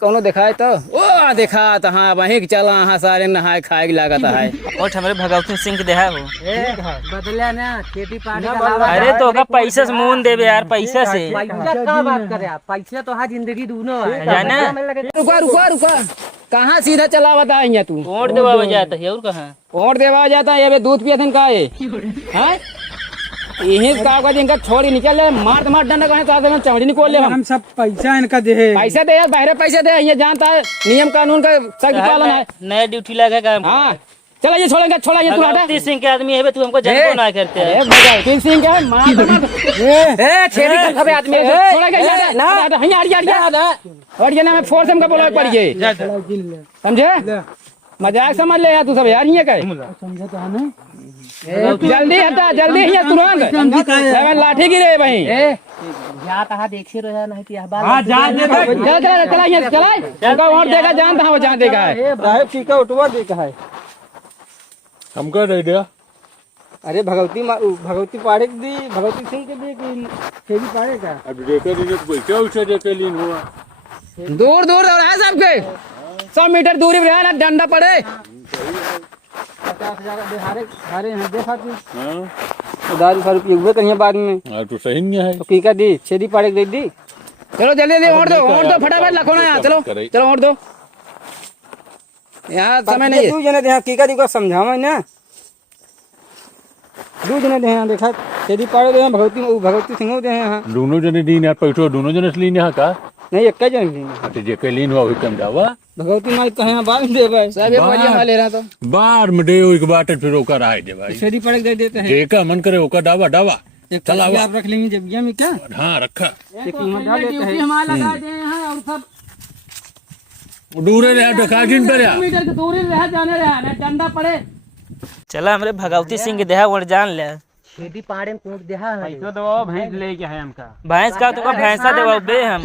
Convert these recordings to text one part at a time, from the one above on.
कौनो दिखाए तो ओ देखा तो हाँ वहीं चला हाँ सारे नहाए खाए की लागत है। और हमारे भगवती सिंह के देहा हो बदला ना खेती पानी अरे तो का पैसा से मून देवे यार पैसा से पैसा का बात करे आप पैसा तो हाँ जिंदगी दोनों है जाना रुका रुका रुका कहाँ सीधा चला बता तू वोट देवा जाता है और कहाँ वोट देवा जाता है ये दूध पिया का है यही का इनका छोड़ी निकल मार मार डंडा कहे साथ में चमड़ी निकोल ले हम सब पैसा इनका दे पैसा दे यार बाहर पैसे दे ये जानता है नियम कानून का सख्त पालन है। नया ड्यूटी लगा काम हाँ चला ये छोड़ेंगे छोड़ा ये तू हटा भगवती सिंह के आदमी है तू हमको जान ना करते है भगवती सिंह के मार ए छेदी का खबे आदमी है छोड़ेगा यार ना हया हया और ये ना मैं फोर्स हमका बोला पड़िए समझे मजाक समझ ले यार तू सब यार ये कहे समझा तो है ना जल्दी हटा जल्दी ही तुरंत लाठी गिरे भाई जा तहा देखे रहा नहीं कि बाल हां जान दे चला चला ये चला उनका वोट देगा जानता है वो जान देगा है साहब की का उठवा देगा है हमको दे दिया। अरे भगवती पाड़े दी भगवती सिंह के दी कि खेली पाड़े का अब देकर इन्हें कोई क्या उसे देकर लीन हुआ दूर दूर रहा सबके 100 मीटर दूरी में रहना डंडा पड़े 50,000 हारे हारे हैं देखा तू हां 10,000 रुपये हुए कहीं बाद में तो सही नहीं है तो की का दी छेदी पाड़े दे दी चलो जल्दी जल्दी वोट दो फटाफट लखो ना यहाँ चलो चलो वोट दो यहाँ समय नहीं है। तू जने दे की का दी को समझावा ना दू जने दे यहाँ देखा छेदी पाड़े दे भगवती सिंह दे यहाँ दोनों जने दीन यार पैसो दोनों जने से लीन यहाँ का नहीं एक का जन दी तो जे के लीन हुआ वही कम जावा भगवती माई कहे बाद में दे भाई सब ये बोलिए हमारे रहा तो बार में दे एक बात फिर ओकर आए दे भाई छेदी पाड़े दे देते हैं देखा मन करे ओकर डावा डावा एक चला हुआ। आप रख लेंगे जब में क्या हाँ रखा एक कीमत डाल देते हैं हमारा लगा दे हैं और सब दूरे रहा तो काजिन पे रहा मीटर की दूरी रह जाने रहा ना डंडा पड़े चला हमारे भगवती सिंह के देहा वोट जान ले खेती पानी कोट देहा है पैसा दो भैंस ले के है हमका भैंस का तो भैंसा देवा बे हम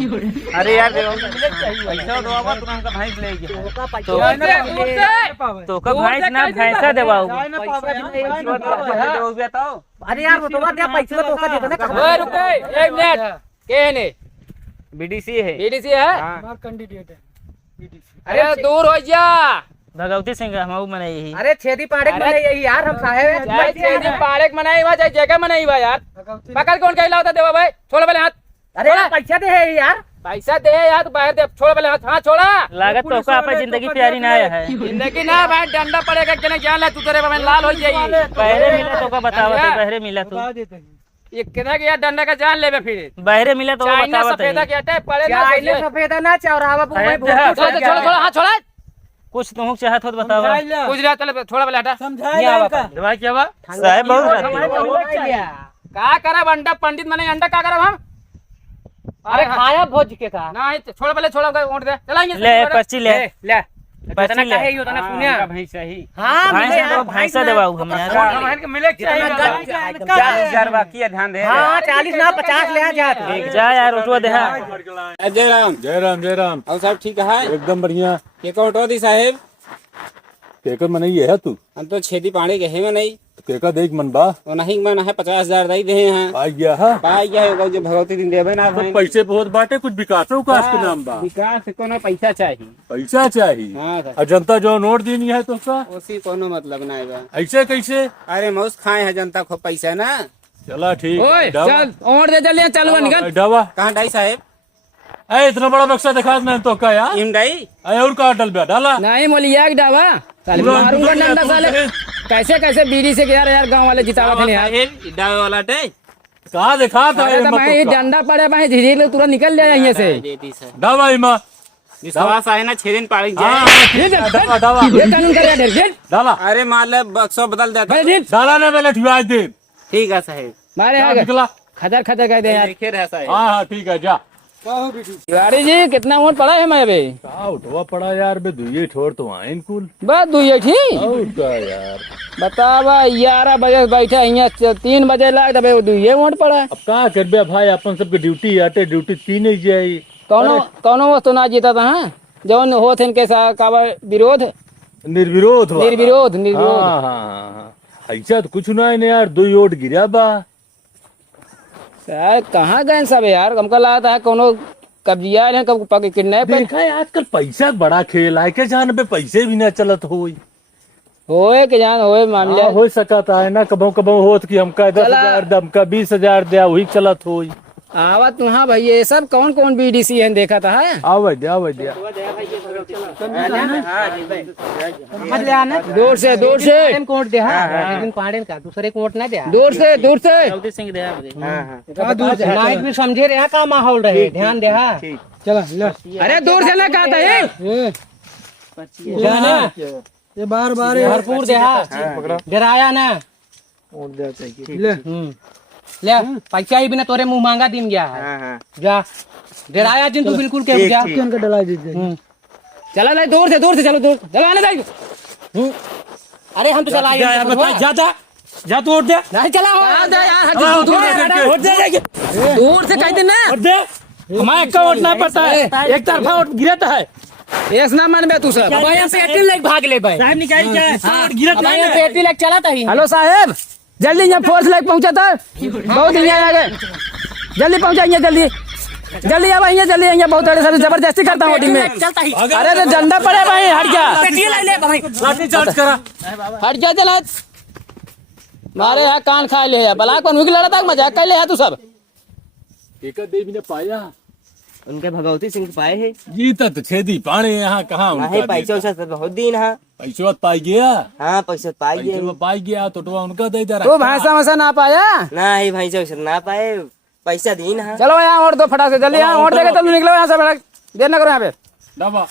अरे यार पैसा दो तुम हमका भैंस ले के का पैसा तो का भैंस ना भैंसा देवा अरे यार वो तो बात क्या पैसा तो का देता ना ओए रुको एक मिनट के ने बीडीसी है बीडीसी है हमारा कैंडिडेट है अरे दूर हो जा भगवती सिंह हम मने यही अरे छेदी पाड़े में यही यार हम साहेब चाहे छेदी पाड़ेक मनाई हुआ चाहे जगह मनाई हुआ यार पकड़ कौन कहला होता देवा भाई छोड़ पहले हाथ अरे यार पैसा दे है यार पैसा दे यार बाहर दे छोड़ पहले हाथ हाँ छोड़ा लागत तो का अपनी जिंदगी प्यारी ना आया है जिंदगी ना भाई डंडा पड़ेगा कहने क्या ला तू तेरे में लाल हो जाएगी बहरे मिला तो का बतावा तो बहरे मिला तो ये कहना कि यार डंडा का जान लेबे फिर बहरे मिला तो चाइना बतावा सफेदा के हटे पड़े ना चाइना सफेदा ना चौराहा पे छोड़ छोड़ हां छोड़ कुछ तुम चाहत हो तो बतावा कुछ रहा चले छोड़ा पहले हटा समझाया दवाई क्या बा साहब बहुत रहते का करब अंडा पंडित मने अंडा का करब हम अरे खाया भोज के का नहीं छोड़ पहले छोड़ा वोट दे चलाएंगे ले पर्ची ले ले पर्ची ले काहे होता ना सुनिया भैंस सही हां भैंसा तो भैंसा देवा हम यार बहन के मिले चाहिए 40,000 बाकी है ध्यान दे हां 40 ना 50 ले जा जा यार उठवा देहा जय राम जय राम जय राम और साहब ठीक है एकदम बढ़िया के का उठवा दी साहेब केकर मन ये है तू हम तो छेदी पाड़े के है में नहीं केका देख मन बा और नहीं मन है 50,000 दई दे हैं आ गया है पाई गया होगा जो भगवती दिन देवे ना तो पैसे बहुत बाटे कुछ विकासों का के नाम बा विकास कोनो पैसा चाहिए पैसा चाहिए हां सर और जनता जो नोट देनी है तो उसका उसी कोनो मतलब ना है ऐसे कैसे अरे मौस खाए है जनता को पैसा ना चला ठीक ओए चल वोट दे जल्दी चल निकल डावा कहां डाई साहेब ए इतना बड़ा बक्सा दिखा मैं तो का यार इम डाई ए और का डल बे डाला नहीं मोलिया की डावा साले मारूंगा डंडा साले कैसे कैसे बीड़ी से यार गांव वाले जितावत है यार साहेब डाई वाला डे कहां दिखा था अरे तो भाई डंडा पड़े भाई धीरे धीरे तुरंत निकल जाए यहीं से दे दी सर डावा इमा विश्वास आए ना 6 दिन पाड़ी हां जाए डावा डावा ये कानून कर यार ढेर डाला अरे मान ले बक्सो बदल देता भाई ढेर डाला ने पहले ठुआ दे ठीक है साहेब मारे क्या आगे निकला खतर खतर कर दे यार देखे रहा साहेब हां हां ठीक है जा तिवारी जी कितना वोट पड़ा है मैं भाई का उठवा पड़ा यार बे दुइये छोड़ तो आइन कुल बस दू ये ठीक और का यार बतावा 11 बजे बैठा यहाँ 3 बजे लाग दबे दू ये वोट पड़ा है अब कहाँ करबे भाई अपन सबके ड्यूटी आटे ड्यूटी तीन ही जाई कौनो वस्तु ना जीता था हाँ जौन होत इनके साथ काबर विरोध निर्विरोध वाला। निर्विरोध निर्विरोध हाँ हाँ हाँ ऐसा तो कुछ ना है यार 2 वोट गिरा बा यार कहाँ गए सब यार हमको लगा था कोनो कब्जिया है कब पक किडनैप देखा है आजकल पैसा बड़ा खेल है के जान पे पैसे भी ना चलत होई होए के जान होए मामले हाँ, हो सकता है ना कबो कबो होत कि हमका 10,000 दे हमका 20,000 दे वही चलत होई आवत हाँ भाई ये सब कौन कौन बीडीसी है देखा था है आवे दे दूर से कोट दे लेकिन पाड़े का दूसरे कोट ना दे दूर से भगवती सिंह दे नाइट में समझे रहे का माहौल रहे ध्यान दे हाँ अरे दूर से ना कहा था ये ये बार भरपूर दे हाँ डराया ना ले पैसा ही बिना तोरे मुंह मांगा दिन गया है जा डराया जिन तू बिल्कुल के जा चला नहीं दूर से चलो दूर चलो आने जाएगी अरे हम तो चला जा तो उठ दे नहीं चला दूर से कह देना हमारे का वोट ना पड़ता है एक तरफा वोट गिरता है ऐस ना मन में तू सब भाई हम 80 लाख भाग ले भाई साहब निकाल क्या गिरत भाई 80 लाख चला था ही हेलो साहब जल्दी यहाँ फोर्स लेके पहुंचा था बहुत यहाँ आ गए जल्दी पहुंचाइए जल्दी अब आइए जल्दी आइए बहुत बड़े सर जबरदस्ती करता हूँ टीम में अरे तो डंडा पड़े भाई हट जा हट जा चला मारे यहाँ कान खा ले बलाक पर मुझे लड़ा था मजाक कर ले तू सब एक देवी ने पाया उनके भगवती सिंह पाए है जीता तो छेदी पाने यहाँ कहाँ उनका पैसा वैसा सब बहुत दिन हाँ पैसा पाई गया हाँ पैसा पाई गए पैसा पाई गया तो उनका दे दे तू भैंसा वैसा ना पाया ना ही भाई से ना पाए पैसा दिन हाँ चलो यहाँ और दो फटाक से जल्दी यहाँ और देखे तुम निकलो यहाँ से फटाक देर ना करो यहाँ पे डबा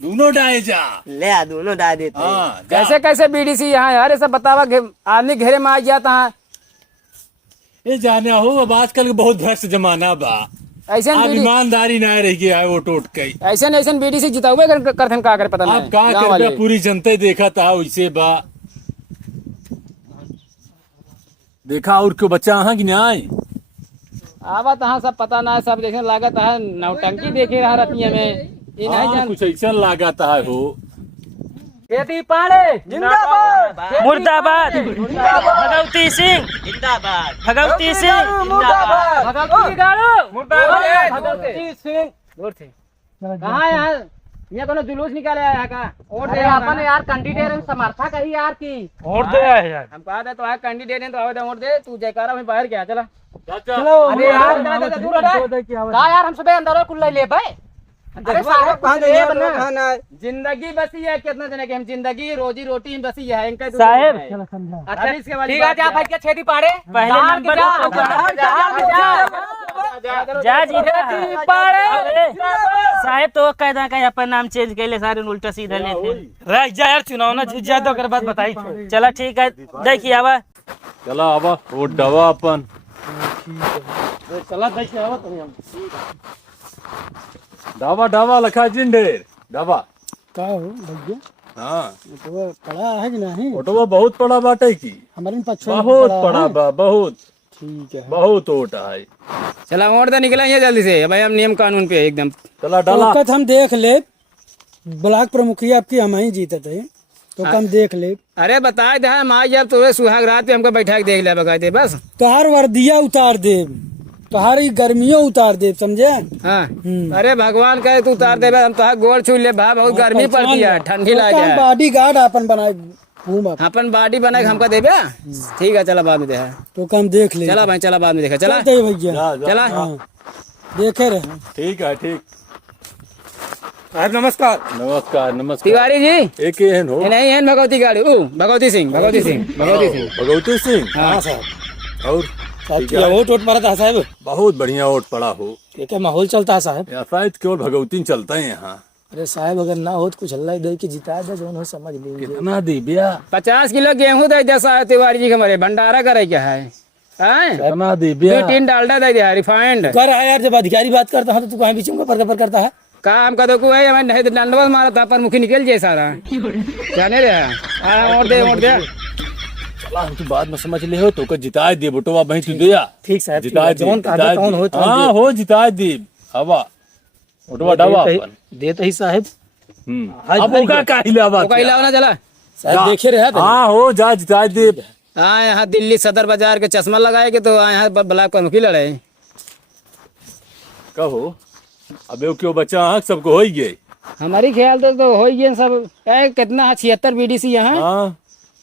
दोनों डाले जा ले आ दोनों डाल देते हाँ कैसे कैसे बीडीसी यहाँ यार ये सब बतावा आदमी घेरे में आ गया था ये जाने हो अब आजकल के बहुत भ्रष्ट जमाना बा ऐसे अब ईमानदारी ना रह गया है वो टोट कई ऐसे बीडीसी जितावे करते का करे पता आप नहीं का गाँव वाले। कर पूरी जनता देखा था वैसे बा देखा और क्यों बच्चा हाँ कि नहीं आवा तहाँ सब पता ना सब देखे लागत है नौटंकी देखे रहा रतिया में ये नहीं हाँ, जान कुछ ऐसा लगाता है हो खेती पाड़े जिंदाबाद मुर्दाबाद भगवती सिंह जिंदाबाद भगवती सिंह भगवती गाड़ो भगवती सिंह दूर से कहाँ यहाँ ये कोनो जुलूस निकाले आया का वोट दे अपन यार कैंडिडेट समर्थक है यार की वोट दे यार हम कहा था तो है कैंडिडेट है तो आवे वोट दे तू जयकारा में बाहर क्या चला चलो अरे यार दूर हटा का यार हम सुबह अंदर कुल ले भाई अरे साहब कहां गए बना जिंदगी बसी है कितना जने के हम जिंदगी रोजी रोटी बसी है इनका साहब अच्छा इसके वाली ठीक है जा भाई के छेदी पाड़े पहले नंबर जा जीता पाड़े साहब तो कहता का अपन नाम चेंज कैले सारे उल्टा सीधा लेते रह जा यार चुनाव ना जीत जाए तो कर बात बताई चला ठीक है देखिए आवा चला आवा वोट दवा अपन चला देखिए आओ तुम हम डावा डावा लखा जिंडेर डावा का हो भैया हाँ तो पड़ा है कि नहीं ओटवा बहुत पड़ा बाटे की हमारे में पछुआ बहुत पड़ा बा बहुत ठीक है बहुत ओट है चला वोट तो निकला ये जल्दी से भाई हम नियम कानून पे एकदम चला डाला वक्त हम देख ले ब्लॉक प्रमुखिया आपकी हम ही जीते थे तो हम देख ले अरे बताए दे हम आज जब तो सुहाग रात पे हमको बैठा के देख ले बकायदे बस तोहार वर्दिया उतार दे तोहारी गर्मियों उतार दे समझे हाँ अरे भगवान कहे तू उतार दे हम तो गोड़ छू ले भा बहुत गर्मी पड़ती है ठंडी लागे बॉडी गार्ड अपन बनाए घूम अपन बॉडी बना के हमको देबे ठीक है चला बाद में दे तो कम देख ले चला भाई चला बाद में देखा चला चलते भैया जा, जा। चला हाँ देखे रहे ठीक है ठीक नमस्कार नमस्कार नमस्कार तिवारी जी एक ही है हो ये नहीं है भगवती गाड़ी भगवती सिंह भगवती सिंह हाँ साहब और वोट वोट पड़ा था साहब बहुत बढ़िया वोट पड़ा हो क्या माहौल चलता है साहब या शायद केवल भगवती चलता है यहाँ अरे साहब अगर ना हो तो कुछ हल्ला दे के जिता दे जो उन्हें समझ लेंगे कितना दी बिया 50 किलो गेहूं दे दे तिवारी जी के हमारे भंडारा करे क्या है कितना दी बिया 2-3 डालडा दे दिया रिफाइंड कर रहा है यार जब अधिकारी बात करता है तो तू कहीं बीच में पर करता है काम का तो को है हमें नहीं डंडवा मारा था पर मुखी निकल जाए सारा जाने रहा और दे हम तो बाद में समझ ले हो तो को जिताए दे बटवा वहीं तू दिया ठीक साहब जिताए दे कौन हो हाँ हो जिताए दे हवा बटवा डावा अपन देते ही साहब अब ओका का हिलावा वो ना चला साहब देखे रहे हाँ हो जा जिताए दे हाँ यहाँ दिल्ली सदर बाजार के चश्मा लगाए के तो यहाँ ब्लॉक पर मुखी लड़े कहो अबे क्यों बचा हक सबको हो ही गए। हमारी ख्याल तो हो ही गए सब। कितना 76 बीडीसी यहाँ हाँ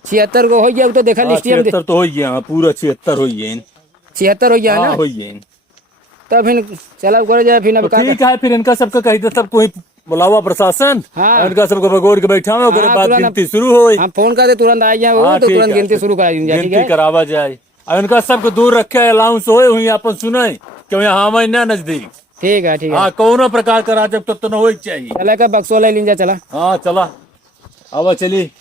76 को हो गया। तो देखा लिस्टियम 76 तो हो ही गया, पूरा 76 हो ही गए। 76 हो गया ना। हो ही गए। तब फिर चला कर जाए फिर। तो ठीक है फिर इनका सबका कही तो सब कोई बुलावा प्रशासन। हाँ। इनका सबको भगोड़ के बैठा हुआ हाँ, बाद गिनती शुरू हो। हम फोन करते तुरंत आ जाए वो। हाँ, तो ठीक तुरंत है। गिनती शुरू करा देंगे। ठीक गिनती है करावा जाए और इनका सबको दूर रखे। अलाउंस होए हुई अपन सुने क्यों यहाँ हमें ना नजदीक। ठीक है ठीक है। हाँ कोनो प्रकार का राजब तब तो न हो चाहिए। चला का बक्सो ले लीजिए। चला हाँ चला अब चली।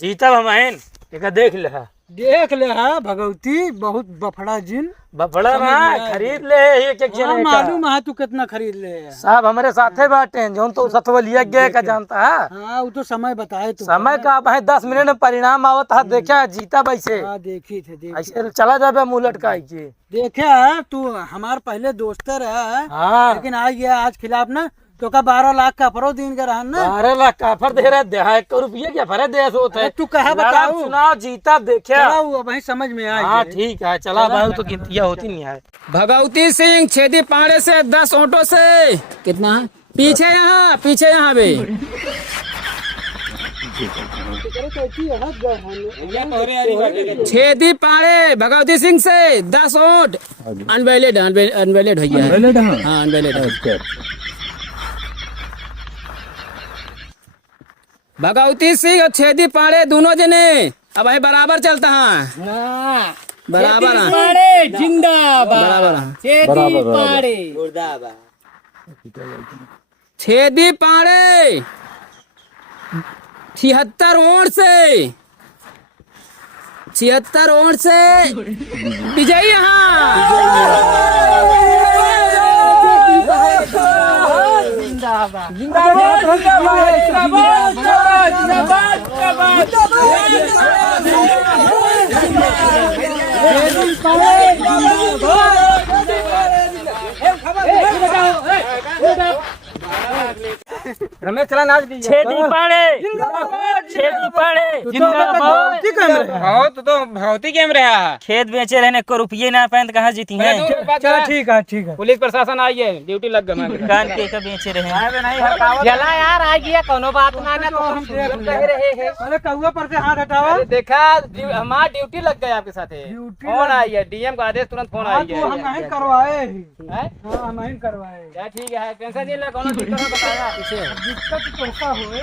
जीता हमाइन एक देख ले देख ले हाँ भगवती बहुत बफड़ा जिन बफड़ा ना खरीद ले एक एक हाँ, जने का। मालूम है तू कितना खरीद ले। साहब हमारे साथे बाटे हैं जो तो सतवलिया गए का जानता है। हाँ वो तो समय बताए तू। समय का अब है 10 मिनट में परिणाम आवत है। देखा जीता वैसे हाँ देखी थे देख ऐसे चला जाबे मुंह लटकाई के। देखा तू हमार पहले दोस्त रहा। हाँ लेकिन आज गया आज खिलाफ ना तो का 12 लाख का फरो दिन का रहा ना। 12 लाख का ऑफर दे रहा है। 1 रुपये क्या फरे दे सोते है। तू कहा बताओ। चुनाव जीता देखा। चला वो वही समझ में आ हाँ ठीक है चला भाई तो गिनतियाँ होती नहीं है। भगवती सिंह छेदी पाड़े से 10 ऑटो से कितना है? पीछे यहाँ बे। छेदी पाड़े भगवती सिंह से 10 ओट अनवैलिड अनवैलिड हो गया है। हाँ अनवैलिड। भगवती सिंह और छेदी पाड़े दोनों जने अब भाई बराबर चलता है। बराबर है। जिंदाबाद। बराबर है। छेदी पाड़े। छेदी पाड़े 76 ओट से 76 ओट से विजयी रमेश चला नाच दीजिए। छेदी पाड़े जिंदाबाद। तो भगवती कैम रहा। खेत बेचे रहने को रुपये ना पैंत कहाँ जीती हैं। चला ठीक है। पुलिस प्रशासन आई है ड्यूटी लग गया। कान के का बेचे रहे चला यार आ गया कोनो बात ना ना। तो हम देख रहे हैं। अरे कौआ पर से हाथ हटावा। देखा हमारा ड्यूटी लग गया आपके साथ। फोन आई है डीएम का आदेश तुरंत फोन आई है। हम नहीं करवाए हैं? हाँ हम नहीं करवाए। क्या ठीक है टेंशन नहीं ले। कौन दिक्कत है बताया। दिक्कत तो होए